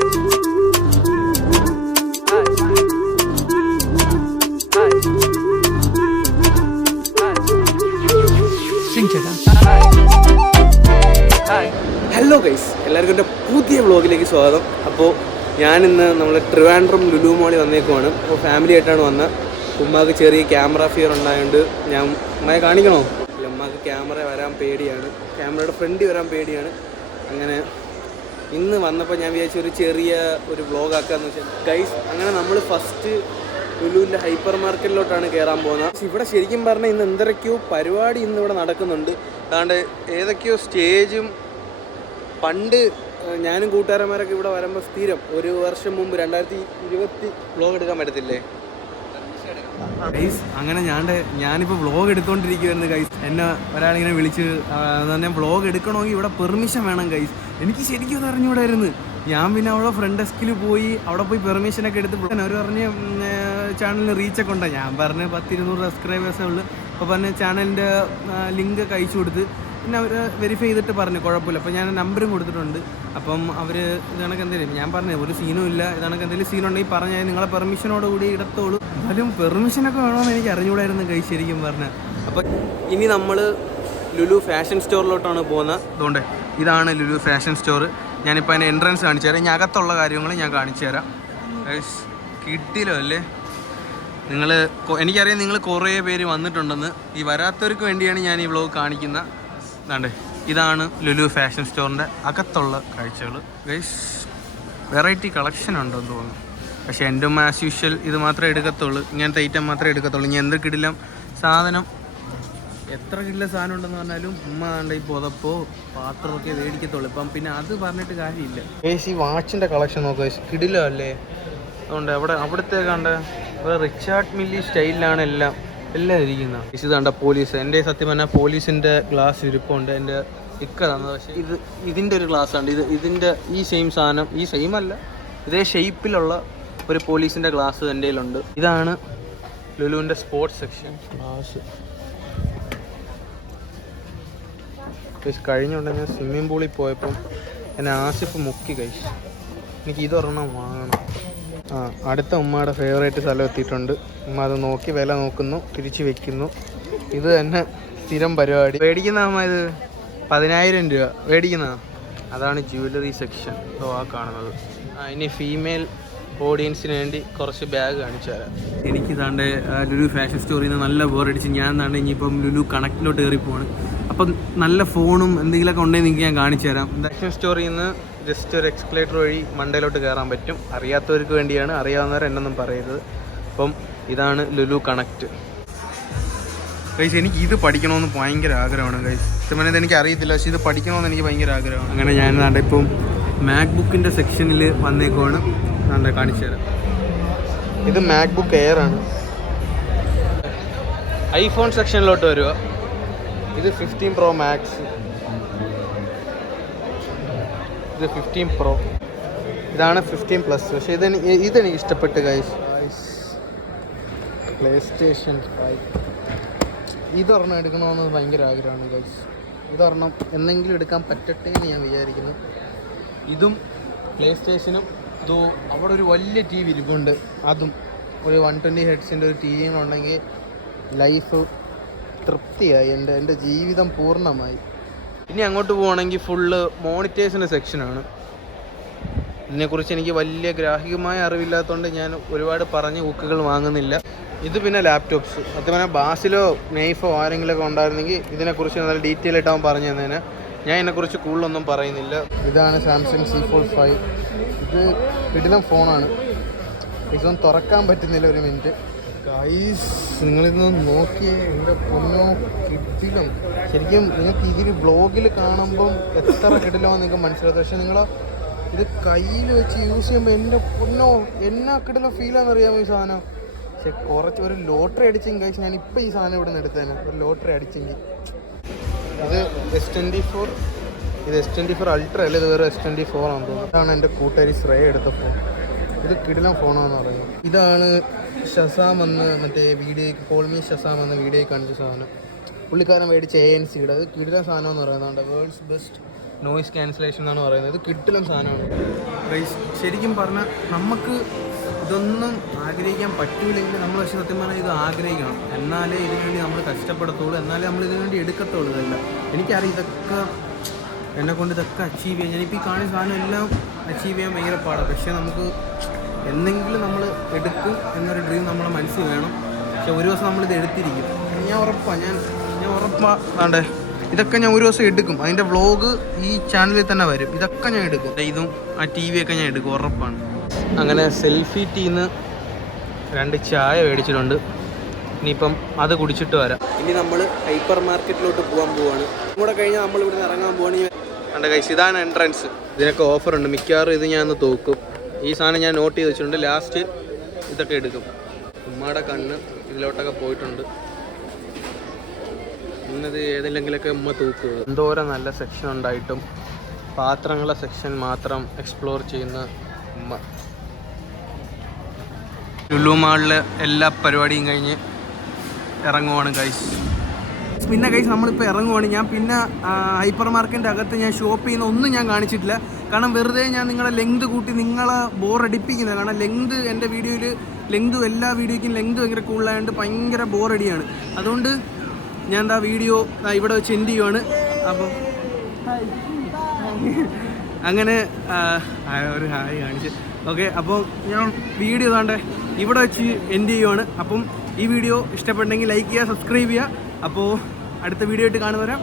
Hello guys, എല്ലാവർക്കും എൻ്റെ പുതിയ വ്ളോഗിലേക്ക് സ്വാഗതം. അപ്പോൾ ഞാനിന്ന് നമ്മൾ ട്രിവാൻഡ്രം ലുലു മോളിൽ വന്നേക്കുവാണ്. അപ്പോൾ ഫാമിലി ആയിട്ടാണ് വന്നത്. ഉമ്മാക്ക് ചെറിയ ക്യാമറ ഫിയർ ഉണ്ടായതുകൊണ്ട് ഞാൻ ഉമ്മയെ കാണിക്കണോ? അല്ല, ഉമ്മാക്ക് ക്യാമറ വരാൻ പേടിയാണ്, ക്യാമറയുടെ ഫ്രണ്ടിൽ വരാൻ പേടിയാണ്. അങ്ങനെ ഇന്ന് വന്നപ്പോൾ ഞാൻ വിചാരിച്ച ചെറിയ വ്ളോഗാക്കാന്ന് വെച്ചാൽ ഗൈസ്, അങ്ങനെ നമ്മൾ ഫസ്റ്റ് ലുലുവിൻ്റെ ഹൈപ്പർ മാർക്കറ്റിലോട്ടാണ് കയറാൻ പോകുന്നത്. ഇവിടെ ശരിക്കും പറഞ്ഞാൽ ഇന്ന് എന്തൊക്കെയോ പരിപാടി ഇവിടെ നടക്കുന്നുണ്ട്. അതുകൊണ്ട് ഏതൊക്കെയോ സ്റ്റേജും, പണ്ട് ഞാനും കൂട്ടുകാരന്മാരൊക്കെ ഇവിടെ വരുമ്പോൾ സ്ഥിരം ഒരു വർഷം മുമ്പ് 2020 വ്ളോഗ് എടുക്കാൻ പറ്റത്തില്ലേ ഗൈസ്. അങ്ങനെ ഞാനിപ്പോൾ വ്ളോഗ് എടുത്തുകൊണ്ടിരിക്കുവായിരുന്നു ഗൈസ്. എന്നെ ഒരാളിങ്ങനെ വിളിച്ച് തന്നെ വ്ളോഗ് എടുക്കണമെങ്കിൽ ഇവിടെ പെർമിഷൻ വേണം ഗൈസ്. എനിക്ക് ശരിക്കും അത് അറിഞ്ഞുകൂടായിരുന്നു. ഞാൻ പിന്നെ അവിടെ ഫ്രണ്ട് ഡെസ്കിൽ പോയി അവിടെ പോയി പെർമിഷനൊക്കെ എടുത്ത് അവർ പറഞ്ഞ് ചാനലിന് റീച്ചൊക്കെ ഉണ്ടായി. ഞാൻ പറഞ്ഞ് 100-200 സബ്സ്ക്രൈബേഴ്സേ ഉള്ളൂ. അപ്പോൾ പറഞ്ഞ് ചാനലിൻ്റെ ലിങ്ക് ഒക്കെ അയച്ചു കൊടുത്ത് പിന്നെ അവർ വെരിഫൈ ചെയ്തിട്ട് പറഞ്ഞു കുഴപ്പമില്ല. അപ്പോൾ ഞാൻ നമ്പറും കൊടുത്തിട്ടുണ്ട്. അപ്പം അവർ ഇതണക്ക് എന്തെങ്കിലും ഞാൻ പറഞ്ഞു ഒരു സീനും ഇല്ല, ഇതണക്ക് എന്തെങ്കിലും സീനുണ്ടെങ്കിൽ പറഞ്ഞാൽ നിങ്ങളെ പെർമിഷനോടുകൂടി ഇടത്തോളൂ. എന്നാലും പെർമിഷനൊക്കെ വേണമെന്ന് എനിക്ക് അറിഞ്ഞുകൂടായിരുന്നു കൈ ശരിക്കും പറഞ്ഞാൽ. അപ്പോൾ ഇനി നമ്മൾ ലുലു ഫാഷൻ സ്റ്റോറിലോട്ടാണ് പോകുന്നത്. അതുകൊണ്ട് ഇതാണ് ലുലു ഫാഷൻ സ്റ്റോർ. ഞാനിപ്പോൾ അതിൻ്റെ എൻട്രൻസ് കാണിച്ചു തരാം. ഇനി അകത്തുള്ള കാര്യങ്ങൾ ഞാൻ കാണിച്ചു തരാം. കിട്ടില്ലോ അല്ലേ എനിക്കറിയാം നിങ്ങൾ കുറേ പേര് വന്നിട്ടുണ്ടെന്ന്. ഈ വരാത്തവർക്ക് വേണ്ടിയാണ് ഞാൻ ഈ വ്ളോഗ് കാണിക്കുന്നത്. ഇതാണ് ലുലു ഫാഷൻ സ്റ്റോറിൻ്റെ അകത്തുള്ള കാഴ്ചകൾ ഗൈസ്. വെറൈറ്റി കളക്ഷൻ ഉണ്ടെന്ന് തോന്നുന്നു. പക്ഷേ എൻ്റെ ഉമ്മ ആസ് യൂഷ്വൽ ഇത് മാത്രമേ എടുക്കത്തുള്ളൂ, ഇങ്ങനത്തെ ഐറ്റം മാത്രമേ എടുക്കത്തുള്ളൂ. ഇനി എന്ത് കിടിലം സാധനം, എത്ര കിടില സാധനം ഉണ്ടെന്ന് പറഞ്ഞാലും ഉമ്മ കണ്ട ഈ പുതപ്പോ പാത്രമൊക്കെ മേടിക്കത്തുള്ളൂ. ഇപ്പം പിന്നെ അത് പറഞ്ഞിട്ട് കാര്യമില്ല ഗൈസ്. ഈ വാച്ചിൻ്റെ കളക്ഷൻ നോക്കുക ഗൈസ്, കിടിലോ അല്ലേ. അതുകൊണ്ട് അവിടുത്തെ കണ്ട റിച്ചാർഡ് മില്ലി സ്റ്റൈലിലാണ് എല്ലാം ഇരിക്കുന്നത്. ഇത് കണ്ട പോലീസ്, എൻ്റെ സത്യം പറഞ്ഞാൽ പോലീസിൻ്റെ ഗ്ലാസ് ഇരിപ്പുണ്ട്. എൻ്റെ ഇക്ക തന്നത്. പക്ഷേ ഇതിൻ്റെ ഒരു ഗ്ലാസ്സാണ്. ഇതിൻ്റെ ഈ സെയിം സാധനം, ഈ സെയിം അല്ല, ഇതേ ഷേപ്പിലുള്ള ഒരു പോലീസിൻ്റെ ഗ്ലാസ് എൻ്റെ കയ്യിലുണ്ട്. ഇതാണ് ലുലുവിൻ്റെ സ്പോർട്സ് സെക്ഷൻ ഗ്ലാസ്. കഴിഞ്ഞുണ്ടെങ്കിൽ സ്വിമ്മിംഗ് പൂളിൽ പോയപ്പം എന്നെ ആസിഫ് മുക്കി കഴിച്ചു. എനിക്ക് ഇതൊരെണ്ണം വാങ്ങണം. അടുത്ത ഉമ്മയുടെ ഫേവറേറ്റ് സ്ഥലം എത്തിയിട്ടുണ്ട്. ഉമ്മ അത് നോക്കി വില നോക്കുന്നു, തിരിച്ച് വെക്കുന്നു. ഇത് തന്നെ സ്ഥിരം പരിപാടി. മേടിക്കുന്ന അമ്മ ഇത് 10,000 രൂപ മേടിക്കുന്ന. അതാണ് ജ്വല്ലറി സെക്ഷൻ. ആ കാണുന്നത്. ഇനി ഫീമെയിൽ ഓഡിയൻസിന് വേണ്ടി കുറച്ച് ബാഗ് കാണിച്ചു തരാം. എനിക്ക് താണ്ട് ലുലു ഫാഷൻ സ്റ്റോറിൽ നിന്ന് നല്ല ബോറടിച്ച് ഞാൻ താണ്ട് ഇനിയിപ്പം ലുലു കണക്റ്റിലോട്ട് കയറി പോവാണ്. അപ്പം നല്ല ഫോണും എന്തെങ്കിലുമൊക്കെ ഉണ്ടെങ്കിൽ നിങ്ങൾക്ക് ഞാൻ കാണിച്ചു തരാം. ഫാഷൻ സ്റ്റോറിൽ നിന്ന് ജസ്റ്റ് ഒരു എക്സ്കലേറ്റർ വഴി മണ്ടയിലോട്ട് കയറാൻ പറ്റും. അറിയാത്തവർക്ക് വേണ്ടിയാണ്, അറിയാവുന്നവർ എന്നൊന്നും പറയരുത്. അപ്പം ഇതാണ് ലുലു കണക്റ്റ് ഗൈസ്. എനിക്ക് ഇത് പഠിക്കണമെന്ന് ഭയങ്കര ആഗ്രഹമാണ് ഗൈസ്. സത്യം എനിക്ക് അറിയത്തില്ല, പക്ഷേ ഇത് പഠിക്കണമെന്ന് എനിക്ക് ഭയങ്കര ആഗ്രഹമാണ്. അങ്ങനെ ഞാൻ താണ്ട് ഇപ്പം മാക്ബുക്കിൻ്റെ സെക്ഷനിൽ വന്നേക്കുവാണ്. കാണിച്ചു തരാം. ഇത് മാക്ബുക്ക് എയർ ആണ്. ഐഫോൺ സെക്ഷനിലോട്ട് വരിക. ഇത് 15 Pro Max, ഇത് 15 Pro, ഇതാണ് 15+. പക്ഷേ ഇതെനിക്ക് ഇഷ്ടപ്പെട്ട് ഗൈസ്. PlayStation 5 ഇതൊരെണ്ണം എടുക്കണമെന്ന് ഭയങ്കര ആഗ്രഹമാണ് ഗൈസ്. ഇതൊരെണ്ണം എന്തെങ്കിലും എടുക്കാൻ പറ്റട്ടെ എന്ന് ഞാൻ വിചാരിക്കുന്നു. ഇതും പ്ലേസ്റ്റേഷനും അവിടെ ഒരു വലിയ TV ഇരിപ്പുണ്ട്. അതും ഒരു 120 ഹെഡ്സിൻ്റെ ഒരു TV ഉണ്ടെങ്കിൽ ലൈഫ് തൃപ്തിയായി. എൻ്റെ ജീവിതം പൂർണ്ണമായി. ഇനി അങ്ങോട്ട് പോകണമെങ്കിൽ ഫുള്ള് മോണിറ്റേഴ്സിൻ്റെ സെക്ഷനാണ്. ഇതിനെക്കുറിച്ച് എനിക്ക് വലിയ ഗ്രാഹികമായ അറിവില്ലാത്തതുകൊണ്ട് ഞാൻ ഒരുപാട് പറഞ്ഞ് ബുക്കുകൾ വാങ്ങുന്നില്ല. ഇത് പിന്നെ ലാപ്ടോപ്സ്. സത്യം പറഞ്ഞാൽ ബാസിലോ നെയ്ഫോ ആരെങ്കിലുമൊക്കെ ഉണ്ടായിരുന്നെങ്കിൽ ഇതിനെക്കുറിച്ച് നല്ല ഡീറ്റെയിൽ ആയിട്ട് അവൻ പറഞ്ഞു തന്നേനെ. ഞാൻ ഇതിനെക്കുറിച്ച് കൂടുതലൊന്നും പറയുന്നില്ല. ഇതാണ് സാംസങ് C4 ഇത് കിടിലം ഫോണാണ്. ഇതൊന്നും തുറക്കാൻ പറ്റുന്നില്ല. ഒരു മിനിറ്റ് ഗൈസ്, നിങ്ങളിതൊന്ന് നോക്കിയേ. എൻ്റെ പൊന്നോ കിടിലം. ശരിക്കും നിങ്ങൾക്ക് ഇതിൽ ബ്ലോഗിൽ കാണുമ്പം എത്ര കിടിലമാണെന്ന് നിങ്ങൾക്ക് മനസ്സിലാവും. പക്ഷേ നിങ്ങൾ ഇത് കയ്യിൽ വെച്ച് യൂസ് ചെയ്യുമ്പോൾ എൻ്റെ പൊന്നോ എന്നാ കിടിലം ഫീലാണെന്ന് അറിയാമോ ഈ സാധനം. പക്ഷെ കുറച്ച് ഒരു ലോട്ടറി അടിച്ചെങ്കിൽ ഗൈസ്, ഞാനിപ്പോൾ ഈ സാധനം ഇവിടെ നിന്ന് എടുത്തേനെ. ഒരു ലോട്ടറി അടിച്ചെങ്കിൽ. ഇത് S24, ഇത് S24 Ultra അല്ല, ഇത് വേറെ S24 ആണെന്ന് തോന്നുന്നു. ഇതാണ് എൻ്റെ കൂട്ടുകാരി ശ്രേയ എടുത്ത ഫോൺ. ഇത് കിടിലം ഫോണാണെന്ന് പറയുന്നത്. ഇതാണ് ഷസാം എന്ന് മറ്റേ വീഡിയോയ്ക്ക് കോൾമി ഷസാം എന്ന വീഡിയോയ്ക്ക് കാണിച്ച സാധനം. പുള്ളിക്കാരൻ മേടിച്ച ANC. അത് കിടിലം സാധനം എന്ന് പറയുന്നുണ്ട്. വേൾഡ്സ് ബെസ്റ്റ് നോയിസ് ക്യാൻസലേഷൻ എന്നാണ് പറയുന്നത്. ഇത് കിട്ടിലും സാധനമാണ് ഗൈസ്. ശരിക്കും പറഞ്ഞാൽ നമുക്ക് ഇതൊന്നും ആഗ്രഹിക്കാൻ പറ്റൂലെങ്കിൽ നമ്മൾ പക്ഷേ സത്യം പറഞ്ഞാൽ ഇത് ആഗ്രഹിക്കണം. എന്നാലേ ഇതിനു വേണ്ടി നമ്മൾ കഷ്ടപ്പെടത്തുള്ളൂ, എന്നാലേ നമ്മൾ ഇതിനു വേണ്ടി എടുക്കത്തുള്ളൂ. ഇതല്ല എനിക്കറിയാം, ഇതൊക്കെ എന്നെക്കൊണ്ട് ഇതൊക്കെ അച്ചീവ് ചെയ്യാൻ, ഞാനിപ്പോൾ ഈ കാണുന്ന സാധനം എല്ലാം അച്ചീവ് ചെയ്യാൻ ഭയങ്കര പാടാണ്. പക്ഷേ നമുക്ക് എന്തെങ്കിലും നമ്മൾ എടുക്കും എന്നൊരു ഡ്രീം നമ്മളെ മനസ്സിൽ വേണം. പക്ഷെ ഒരു ദിവസം നമ്മളിത് എടുത്തിരിക്കും. ഞാൻ ഉറപ്പാണ്ടേ ഇതൊക്കെ ഞാൻ ഒരു ദിവസം എടുക്കും. അതിൻ്റെ വ്ളോഗ് ഈ ചാനലിൽ തന്നെ വരും. ഇതൊക്കെ ഞാൻ എടുക്കും. ഇതും ആ ടി വിയൊക്കെ ഞാൻ എടുക്കും, ഉറപ്പാണ്. അങ്ങനെ സെൽഫി ടീന്ന് 2 ചായ മേടിച്ചിട്ടുണ്ട്. ഇനിയിപ്പം അത് കുടിച്ചിട്ട് വരാം. ഇനി നമ്മൾ ഹൈപ്പർ മാർക്കറ്റിലോട്ട് പോകാൻ പോവാണ്. കൂടെ കഴിഞ്ഞാൽ നമ്മൾ ഇവിടെ നിന്ന് ഇറങ്ങാൻ പോവാണെങ്കിൽ കണ്ട കൈസ്, ഇതാണ് എൻട്രൻസ്. ഇതിനൊക്കെ ഓഫറുണ്ട്. മിക്കവാറും ഇത് ഞാൻ ഒന്ന് തോക്കും. ഈ സാധനം ഞാൻ നോട്ട് ചെയ്ത് വെച്ചിട്ടുണ്ട്. ലാസ്റ്റ് ഇതൊക്കെ എടുക്കും. ഉമ്മയുടെ കണ്ണ് ഇതിലോട്ടൊക്കെ പോയിട്ടുണ്ട്. ഇന്നത് ഏതെങ്കിലുമൊക്കെ ഉമ്മ തൂക്കുക. എന്തോരം നല്ല സെക്ഷൻ ഉണ്ടായിട്ടും പാത്രങ്ങളുടെ സെക്ഷൻ മാത്രം എക്സ്പ്ലോർ ചെയ്യുന്ന ഉമ്മ. ലുലു മാളിലെ എല്ലാ പരിപാടിയും കഴിഞ്ഞ് ഇറങ്ങുവാണ് ഗൈസ്. പിന്നെ ഗൈസ് നമ്മളിപ്പോൾ ഇറങ്ങുവാണ്. ഞാൻ പിന്നെ ഹൈപ്പർ മാർക്കറ്റിൻ്റെ അകത്ത് ഞാൻ ഷോപ്പ് ചെയ്യുന്ന ഒന്നും ഞാൻ കാണിച്ചിട്ടില്ല. കാരണം വെറുതെ ഞാൻ നിങ്ങളെ ലെങ്ത് കൂട്ടി നിങ്ങളെ ബോറടിപ്പിക്കുന്നത്. കാരണം ലെങ്ത് എൻ്റെ വീഡിയോയിൽ എല്ലാ വീഡിയോയ്ക്കും ലെങ്ത് ഭയങ്കര കൂടുതലായതുകൊണ്ട് ഭയങ്കര ബോറടിയാണ്. അതുകൊണ്ട് ഞാൻ എന്താ വീഡിയോ ഇവിടെ വെച്ച് എൻഡ് ചെയ്യുവാണ്. അപ്പം അങ്ങനെ ഒരു ഹായ് കാണിച്ച് ഓക്കെ. അപ്പോൾ ഞാൻ വീഡിയോ താണ്ടെ ഇവിടെ വെച്ച് എൻഡ് ചെയ്യുവാണ്. അപ്പം ഈ വീഡിയോ ഇഷ്ടപ്പെട്ടെങ്കിൽ ലൈക്ക് ചെയ്യുക, സബ്സ്ക്രൈബ് ചെയ്യുക. അപ്പോൾ അടുത്ത വീഡിയോ ആയിട്ട് കാണുന്നവരാം.